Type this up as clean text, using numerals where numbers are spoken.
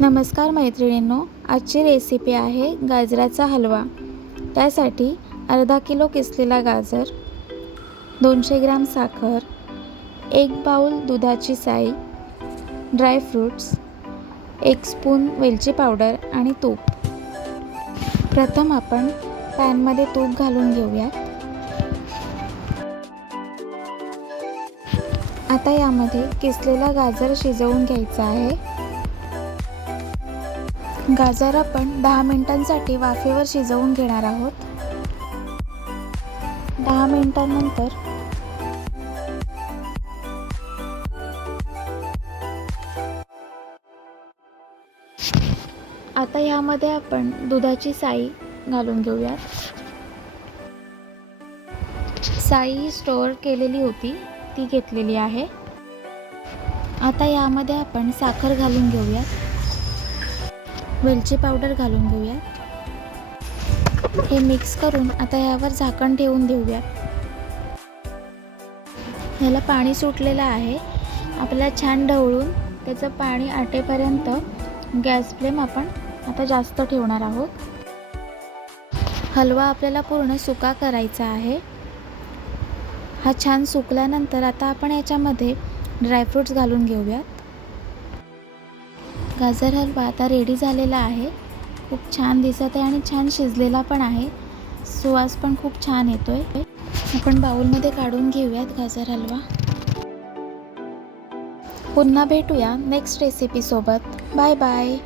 नमस्कार मैत्रिणींनो, आजची रेसिपी आहे गाजराचा हलवा। त्यासाठी अर्धा किलो किसलेला गाजर, 200 ग्राम साखर, 1 बाउल दुधाची साई, ड्रायफ्रूट्स, 1 स्पून वेलची पावडर आणि तूप। प्रथम आपण पॅनमध्ये तूप घालून घेऊया। आता यामध्ये किसलेला गाजर शिजवून घ्यायचा आहे। गाजर आपण 10 मिनिटांसाठी वाफेवर शिजवून घेणार आहोत। 10 मिनिटांनंतर आता यामध्ये आपण दुधाची साई घालून घेऊया। साई स्टोअर केलेली होती ती घेतलेली आहे। आता यामध्ये आपण साखर घालून घेऊया, वेलची पावडर घालून घेऊया। हे मिक्स करून आता यावर झाकण ठेवून देऊया। ह्याला पाणी सुटलेलं आहे। आपल्याला छान ढवळून त्याचं पाणी आटेपर्यंत गॅस फ्लेम आपण आता जास्त ठेवणार आहोत। हलवा आपल्याला पूर्ण सुका करायचा आहे। हा छान सुकल्यानंतर आता आपण याच्यामध्ये ड्रायफ्रूट्स घालून घेऊयात। गाजर हलवा आता रेडी झालेला आहे। खूप छान दिसत आहे आणि छान शिजलेला पण आहे। सुवास पण खूप छान येतोय। आपण बाउलमध्ये काढून घेऊयात गाजर हलवा। पुन्हा भेटूया नेक्स्ट रेसिपी सोबत। Bye bye.